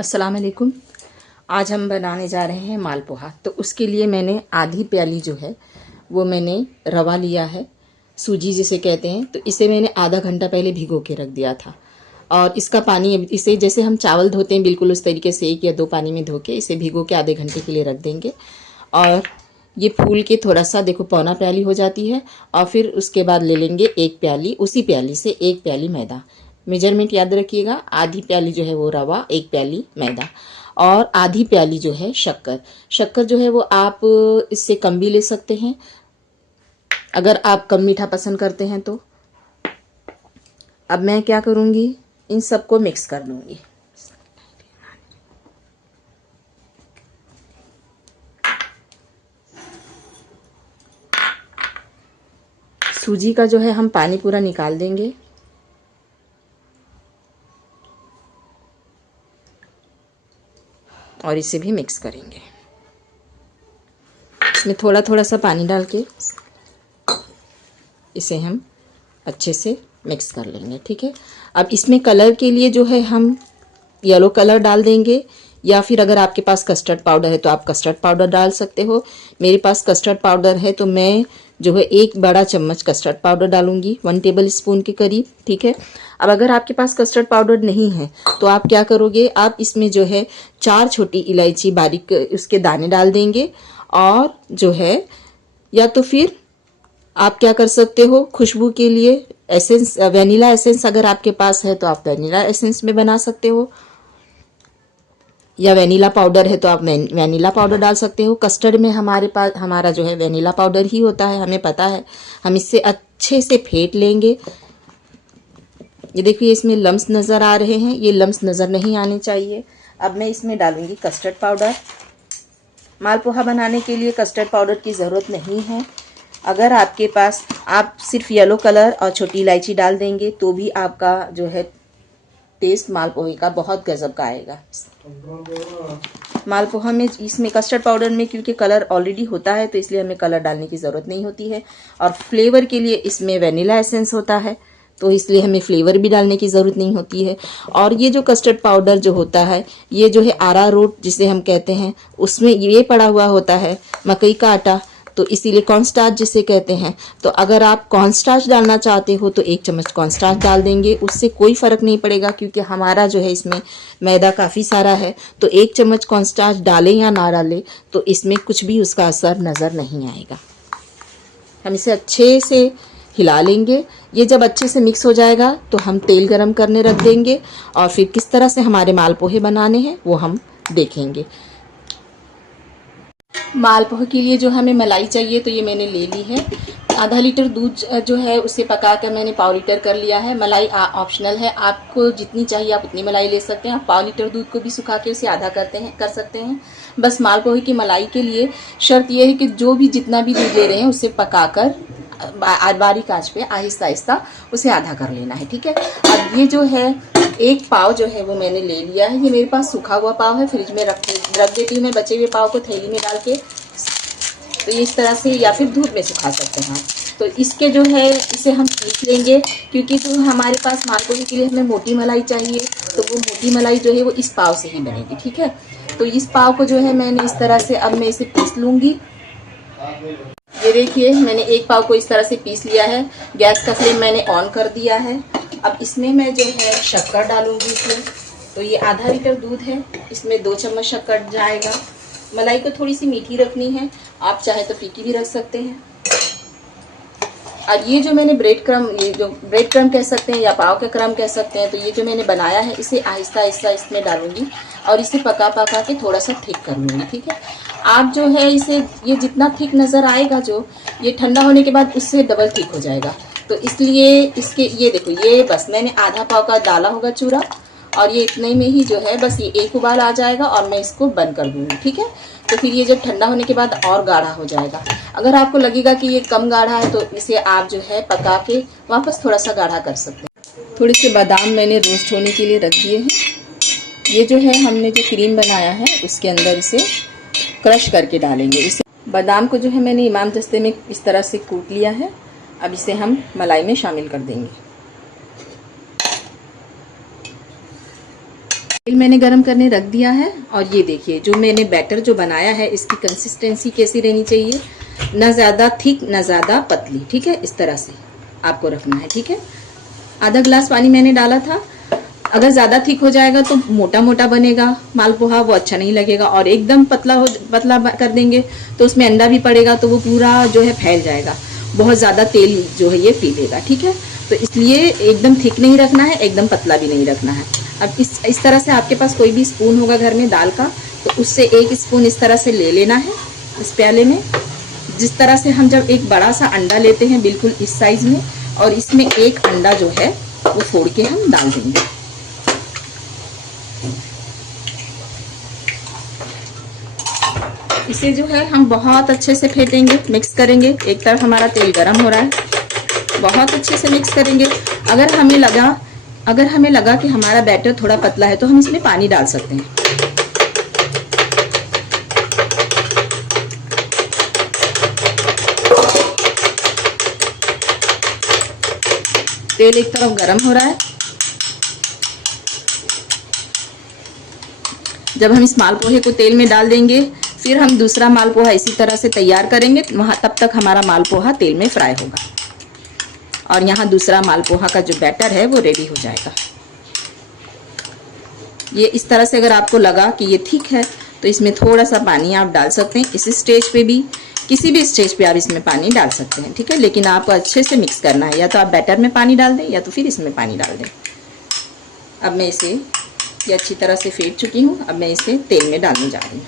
अस्सलाम वालेकुम। आज हम बनाने जा रहे हैं मालपोहा। तो उसके लिए मैंने आधी प्याली जो है वो मैंने रवा लिया है, सूजी जिसे कहते हैं। तो इसे मैंने आधा घंटा पहले भिगो के रख दिया था। और इसका पानी, इसे जैसे हम चावल धोते हैं बिल्कुल उस तरीके से 1 या 2 पानी में धो के इसे भिगो के आधे घंटे के लिए रख देंगे। और ये फूल के थोड़ा सा देखो पौना प्याली हो जाती है। और फिर उसके बाद ले लेंगे 1 प्याली, उसी प्याली से 1 प्याली मैदा। मेजरमेंट याद रखिएगा, आधी प्याली जो है वो रवा, 1 प्याली मैदा और आधी प्याली जो है शक्कर। शक्कर जो है वो आप इससे कम भी ले सकते हैं अगर आप कम मीठा पसंद करते हैं तो। अब मैं क्या करूँगी, इन सबको मिक्स कर दूँगी। सूजी का जो है हम पानी पूरा निकाल देंगे। और इसे भी मिक्स करेंगे। इसमें थोड़ा थोड़ा सा पानी डाल के इसे हम अच्छे से मिक्स कर लेंगे, ठीक है। अब इसमें कलर के लिए जो है हम येलो कलर डाल देंगे, या फिर अगर आपके पास कस्टर्ड पाउडर है तो आप कस्टर्ड पाउडर डाल सकते हो। मेरे पास कस्टर्ड पाउडर है तो मैं जो है 1 बड़ा चम्मच कस्टर्ड पाउडर डालूंगी, 1 टेबल स्पून के करीब, ठीक है। अब अगर आपके पास कस्टर्ड पाउडर नहीं है तो आप क्या करोगे, आप इसमें जो है 4 छोटी इलायची बारीक उसके दाने डाल देंगे। और जो है या तो फिर आप क्या कर सकते हो, खुशबू के लिए एसेंस, वेनिला एसेंस अगर आपके पास है तो आप वेनिला एसेंस में बना सकते हो, या वेनिला पाउडर है तो आप वेनिला पाउडर डाल सकते हो। कस्टर्ड में हमारे पास हमारा जो है वेनिला पाउडर ही होता है, हमें पता है। हम इससे अच्छे से फेंट लेंगे। ये देखिए इसमें लम्स नज़र आ रहे हैं, ये लम्स नज़र नहीं आने चाहिए। अब मैं इसमें डालूंगी कस्टर्ड पाउडर। मालपोहा बनाने के लिए कस्टर्ड पाउडर की ज़रूरत नहीं है। अगर आपके पास, आप सिर्फ येलो कलर और छोटी इलायची डाल देंगे तो भी आपका जो है टेस्ट मालपोहे का बहुत गजब का आएगा। मालपोहा में इसमें कस्टर्ड पाउडर में क्योंकि कलर ऑलरेडी होता है तो इसलिए हमें कलर डालने की ज़रूरत नहीं होती है। और फ्लेवर के लिए इसमें वेनिला एसेंस होता है तो इसलिए हमें फ्लेवर भी डालने की ज़रूरत नहीं होती है। और ये जो कस्टर्ड पाउडर जो होता है, ये जो है अरारोट जिसे हम कहते हैं, उसमें ये पड़ा हुआ होता है मकई का आटा, तो इसीलिए कॉर्नस्टार्च जिसे कहते हैं। तो अगर आप कॉर्नस्टार्च डालना चाहते हो तो 1 चम्मच कॉर्नस्टार्च डाल देंगे, उससे कोई फ़र्क नहीं पड़ेगा क्योंकि हमारा जो है इसमें मैदा काफ़ी सारा है। तो 1 चम्मच कॉर्नस्टार्च डालें या ना डालें तो इसमें कुछ भी उसका असर नज़र नहीं आएगा। हम इसे अच्छे से हिला लेंगे। ये जब अच्छे से मिक्स हो जाएगा तो हम तेल गरम करने रख देंगे और फिर किस तरह से हमारे मालपोहे बनाने हैं वो हम देखेंगे। मालपोहे के लिए जो हमें मलाई चाहिए तो ये मैंने ले ली है। आधा लीटर दूध जो है उसे पका कर मैंने पाव लीटर कर लिया है। मलाई ऑप्शनल है, आपको जितनी चाहिए आप उतनी मलाई ले सकते हैं। आप पाव लीटर दूध को भी सुखा के उसे आधा कर सकते हैं। बस मालपोहे की मलाई के लिए शर्त यह है कि जो भी जितना भी दूध ले रहे हैं उसे पकाकर बारीक आंच पे आहिस्ता आहिस्ता उसे आधा कर लेना है, ठीक है। अब ये जो है 1 पाव जो है वो मैंने ले लिया है। ये मेरे पास सूखा हुआ पाव है, फ्रिज में रख देती हूँ मैं बचे हुए पाव को थैली में डाल के। तो इस तरह से, या फिर धूप में सुखा सकते हैं आप। तो इसके जो है इसे हम पीस लेंगे क्योंकि जो हमारे पास मालपोहे के लिए हमें मोटी मलाई चाहिए तो वो मोटी मलाई जो है वो इस पाव से ही बनेगी, ठीक है। तो इस पाव को जो है मैंने इस तरह से, अब मैं इसे पीस लूँगी। ये देखिए मैंने 1 पाव को इस तरह से पीस लिया है। गैस का फ्लेम मैंने ऑन कर दिया है। अब इसमें मैं जो है शक्कर डालूंगी इसमें। तो ये आधा लीटर दूध है, इसमें 2 चम्मच शक्कर जाएगा। मलाई को थोड़ी सी मीठी रखनी है, आप चाहे तो फीकी भी रख सकते हैं। और ये जो मैंने ब्रेड क्रम कह सकते हैं या पाव के क्रम कह सकते हैं, तो ये जो मैंने बनाया है इसे आहिस्ता आहिस्ता इसमें डालूंगी और इसे पका के थोड़ा सा थिक कर लूँगी, ठीक है। आप जो है इसे, ये जितना थिक नज़र आएगा जो, ये ठंडा होने के बाद उससे डबल थिक हो जाएगा। तो इसलिए इसके, ये देखो ये बस मैंने आधा पाव का डाला होगा चूरा और ये इतने में ही जो है बस ये 1 उबाल आ जाएगा और मैं इसको बंद कर दूँगी, ठीक है। तो फिर ये जब ठंडा होने के बाद और गाढ़ा हो जाएगा। अगर आपको लगेगा कि ये कम गाढ़ा है तो इसे आप जो है पका के वापस थोड़ा सा गाढ़ा कर सकते हैं। थोड़े से बादाम मैंने रोस्ट होने के लिए रख दिए हैं। ये जो है हमने जो क्रीम बनाया है उसके अंदर इसे क्रश करके डालेंगे। इसे बादाम को जो है मैंने इमाम दस्ते में इस तरह से कूट लिया है। अब इसे हम मलाई में शामिल कर देंगे। तेल मैंने गरम करने रख दिया है और ये देखिए जो मैंने बैटर जो बनाया है इसकी कंसिस्टेंसी कैसी रहनी चाहिए, ना ज़्यादा थिक ना ज़्यादा पतली, ठीक है। इस तरह से आपको रखना है, ठीक है। आधा गिलास पानी मैंने डाला था। अगर ज़्यादा थिक हो जाएगा तो मोटा मोटा बनेगा मालपोहा, वो अच्छा नहीं लगेगा। और एकदम पतला कर देंगे तो उसमें अंडा भी पड़ेगा तो वो पूरा जो है फैल जाएगा, बहुत ज़्यादा तेल जो है ये पी लेगा, ठीक है। तो इसलिए एकदम थिक नहीं रखना है, एकदम पतला भी नहीं रखना है। अब इस तरह से आपके पास कोई भी स्पून होगा घर में दाल का, तो उससे 1 स्पून इस तरह से ले लेना है इस प्याले में। जिस तरह से हम जब एक बड़ा सा अंडा लेते हैं बिल्कुल इस साइज़ में, और इसमें एक अंडा जो है वो फोड़ के हम डाल देंगे। इसे जो है हम बहुत अच्छे से फेंटेंगे, मिक्स करेंगे। एक तरफ हमारा तेल गरम हो रहा है, बहुत अच्छे से मिक्स करेंगे। अगर हमें लगा कि हमारा बैटर थोड़ा पतला है तो हम इसमें पानी डाल सकते हैं। तेल एक तरफ गरम हो रहा है। जब हम इस मालपोहे को तेल में डाल देंगे, फिर हम दूसरा मालपोहा इसी तरह से तैयार करेंगे, वहाँ तब तक हमारा मालपोहा तेल में फ्राई होगा और यहाँ दूसरा मालपोहा का जो बैटर है वो रेडी हो जाएगा। ये इस तरह से अगर आपको लगा कि ये ठीक है तो इसमें थोड़ा सा पानी आप डाल सकते हैं। इस स्टेज पे भी, किसी भी स्टेज पे आप इसमें पानी डाल सकते हैं, ठीक है। लेकिन आपको अच्छे से मिक्स करना है, या तो आप बैटर में पानी डाल दें या तो फिर इसमें पानी डाल दें। अब मैं इसे ये अच्छी तरह से फेंट चुकी हूँ। अब मैं इसे तेल में डालने जा रही हूँ।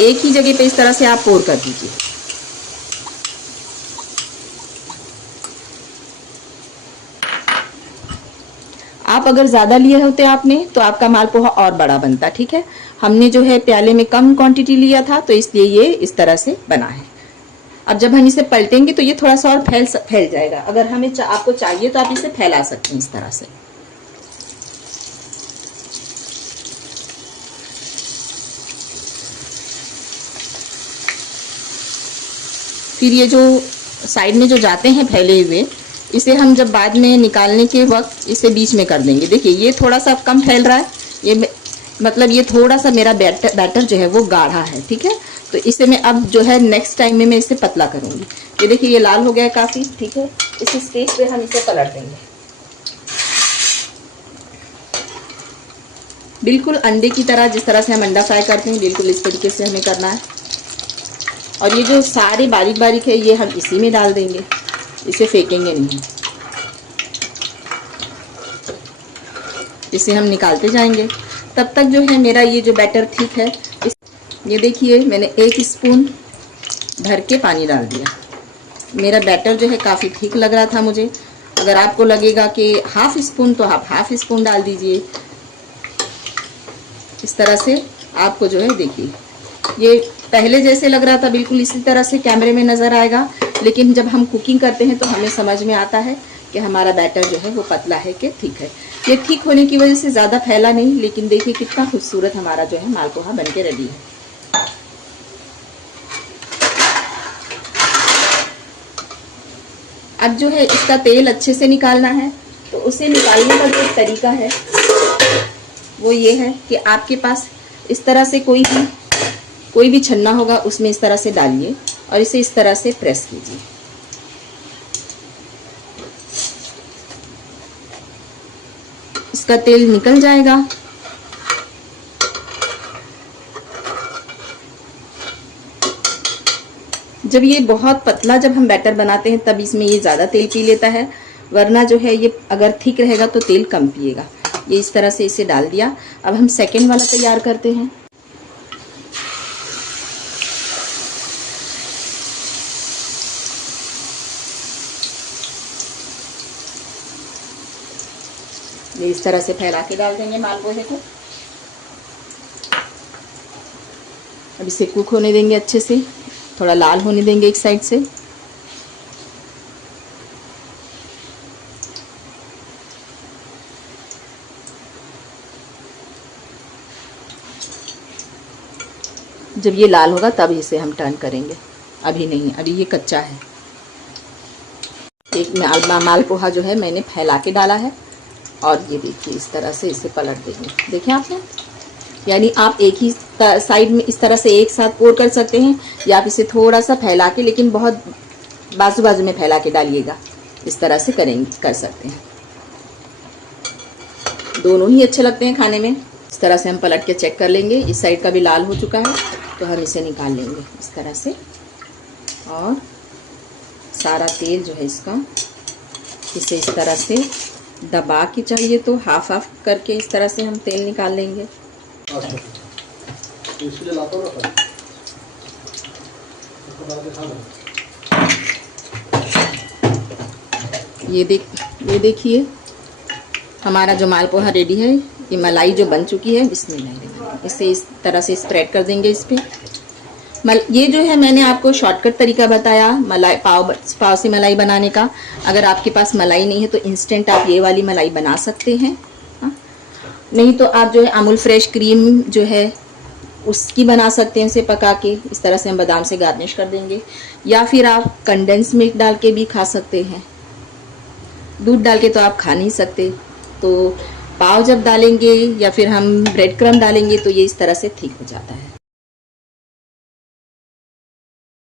एक ही जगह पे इस तरह से आप पोर कर दीजिए। आप अगर ज़्यादा लिए होते आपने तो आपका मालपोहा और बड़ा बनता, ठीक है। हमने जो है प्याले में कम क्वांटिटी लिया था तो इसलिए ये इस तरह से बना है। अब जब हम इसे पलटेंगे तो ये थोड़ा सा और फैल जाएगा। अगर आपको चाहिए तो आप इसे फैला सकते हैं इस तरह से। फिर ये जो साइड में जो जाते हैं फैले हुए, इसे हम जब बाद में निकालने के वक्त इसे बीच में कर देंगे। देखिए ये थोड़ा सा कम फैल रहा है, ये मतलब ये थोड़ा सा मेरा बैटर जो है वो गाढ़ा है, ठीक है। तो इसे मैं अब जो है नेक्स्ट टाइम में मैं इसे पतला करूँगी। ये देखिए ये लाल हो गया है काफ़ी, ठीक है। इस स्टेज पे हम इसे पलट देंगे। बिल्कुल अंडे की तरह, जिस तरह से हम अंडा फ्राई करते हैं बिल्कुल इस तरीके से हमें करना है। और ये जो सारे बारीक बारीक है ये हम इसी में डाल देंगे, इसे फेंकेंगे नहीं, इसे हम निकालते जाएंगे। तब तक जो है मेरा ये जो बैटर ठीक है। ये देखिए मैंने 1 स्पून भर के पानी डाल दिया। मेरा बैटर जो है काफ़ी ठीक लग रहा था मुझे। अगर आपको लगेगा कि ½ स्पून तो आप ½ स्पून डाल दीजिए। इस तरह से आपको जो है, देखिए ये पहले जैसे लग रहा था बिल्कुल इसी तरह से कैमरे में नज़र आएगा, लेकिन जब हम कुकिंग करते हैं तो हमें समझ में आता है कि हमारा बैटर जो है वो पतला है कि ठीक है। ये ठीक होने की वजह से ज़्यादा फैला नहीं, लेकिन देखिए कितना खूबसूरत हमारा जो है मालपोहा बन के रेडी है। अब जो है इसका तेल अच्छे से निकालना है, तो उसे निकालने का जो तरीका है वो ये है कि आपके पास इस तरह से कोई भी छन्ना होगा उसमें इस तरह से डालिए और इसे इस तरह से प्रेस कीजिए। इसका तेल निकल जाएगा। जब ये बहुत पतला जब हम बैटर बनाते हैं तब इसमें ये ज़्यादा तेल पी लेता है, वरना जो है ये अगर थिक रहेगा तो तेल कम पिएगा। ये इस तरह से इसे डाल दिया। अब हम सेकंड वाला तैयार करते हैं। ये इस तरह से फैला के डाल देंगे मालपोहे को। अब इसे कुक होने देंगे अच्छे से, थोड़ा लाल होने देंगे एक साइड से। जब ये लाल होगा तब इसे हम टर्न करेंगे, अभी नहीं, अभी ये कच्चा है। एक मालपोहा जो है मैंने फैला के डाला है। और ये देखिए इस तरह से इसे पलट देंगे। देखिए आपने, यानी आप एक ही साइड में इस तरह से एक साथ पोर कर सकते हैं, या आप इसे थोड़ा सा फैला के, लेकिन बहुत बाजू बाजू में फैला के डालिएगा। इस तरह से कर सकते हैं। दोनों ही अच्छे लगते हैं खाने में। इस तरह से हम पलट के चेक कर लेंगे। इस साइड का भी लाल हो चुका है तो हम इसे निकाल लेंगे इस तरह से। और सारा तेल जो है इसका, इसे इस तरह से दबा के, चाहिए तो हाफ हाफ करके इस तरह से हम तेल निकाल लेंगे। ये देखिए हमारा जो मालपोहा रेडी है। ये मलाई जो बन चुकी है, बिस्मिल्लाह, इसे इस तरह से स्प्रेड कर देंगे इस पे। ये जो है मैंने आपको शॉर्टकट तरीका बताया मलाई पाव से मलाई बनाने का। अगर आपके पास मलाई नहीं है तो इंस्टेंट आप ये वाली मलाई बना सकते हैं। नहीं तो आप जो है अमूल फ्रेश क्रीम जो है उसकी बना सकते हैं, उसे पका के। इस तरह से हम बादाम से गार्निश कर देंगे। या फिर आप कंडेंस मिल्क डाल के भी खा सकते हैं। दूध डाल के तो आप खा नहीं सकते। तो पाव जब डालेंगे या फिर हम ब्रेड क्रम्ब डालेंगे तो ये इस तरह से थिक हो जाता है।